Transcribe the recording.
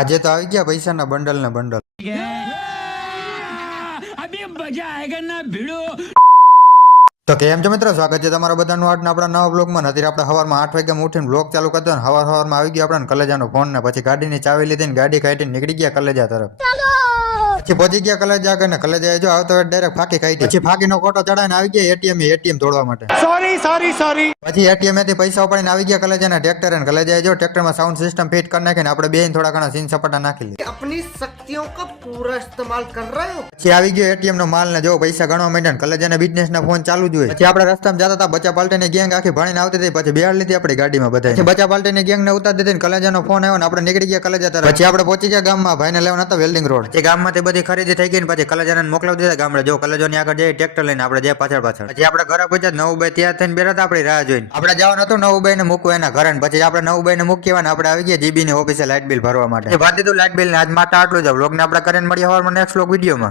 આજે તો આવી ગયા પૈસાના બંડલ ને બંડલ. તો કેમ છો મિત્રો, સ્વાગત છે તમારા બધાનું આજના આપણા નવા બ્લોગમાં. અત્યારે આપણે સવારમાં 8 વાગ્યા ઉઠીને બ્લોગ ચાલુ કરતો ને સવારમાં આવી ગયો આપણે કલેજાનો ફોન ને પછી ગાડીની ચાવી લીધી ને ગાડી કાઢીને નીકળી ગયા કલેજા તરફ. પછી પહોંચી ગયા કલેજા આગળ ને કલેજા જો આવતો ડાયરેક્ટ ફાંકી ખાઈ પછી ફાંકીનો કોટો ચડાવીને આવી ગયા એટીએમ તોડવા માટે. સોરી પછી એટીએમ થી પૈસા ઉપાડીને આવી ગયા કલેજાના ટ્રેક્ટર ને કલેજા જો ટ્રેક્ટરમાં સાઉન્ડ સિસ્ટમ ફિટ કરી નાખીને આપણે બેન થોડા ઘણા સીન સપાટા નાખી લીધા. अपनी शक्तियों का पूरा इस्तेमाल कर रहे हो. પછી આવી ગયો એટીએમ નો માલ ને જો પૈસા ગણવા માંડ્યા ને કલેજાના બિઝનેસ ના ફોન ચાલુ જ હોય. પછી આપણે રસ્તામાં જતા હતા બચા પાલ્ટીની ગેંગ આખી ભણીને આવતી હતી પછી બેહાડ લીધી આપણી ગાડીમાં બધા. પછી બચા પાલ્ટીની ગેંગ ને ઉતારી દીધી ને કલેજાનો ફોન આવ્યો ને આપણે નીકળી ગયા કલેજા તરફ. પછી આપણે પહોંચી ગયા ગામમાં ભાઈને લેવાનો હતો વેલ્ડિંગ રોડ. પછી ગામમાંથી બધી ખરીદી થઈ ગઈ ને પછી કલેજાને મોકલાવી દીધા ગામડે. જો કલેજોની આગળ જઈ ટ્રેક્ટર લઈને આપણે જાય પાછળ. પછી આપણે ઘરે પહોંચ્યા નવુભાઈ તૈયાર થઈને બેઠા હતા આપણી રાહ જોઈને. આપણે જવાનું હતું નવુભાઈ ને મૂકવા એના ઘરે. પછી આપણે નવુભાઈ ને મૂકી આપણે આવી ગયા જીબી ની ઓફિસે લાઇટ બિલ ભરવા માટે. ભરી દીધું લાઇટ બિલ ને આજ માત્ર આટલું જ. વ્લોગ ને આપણે કરીને મળીએ હવારમાં નેક્સ્ટ વ્લોગ વિડીયોમાં.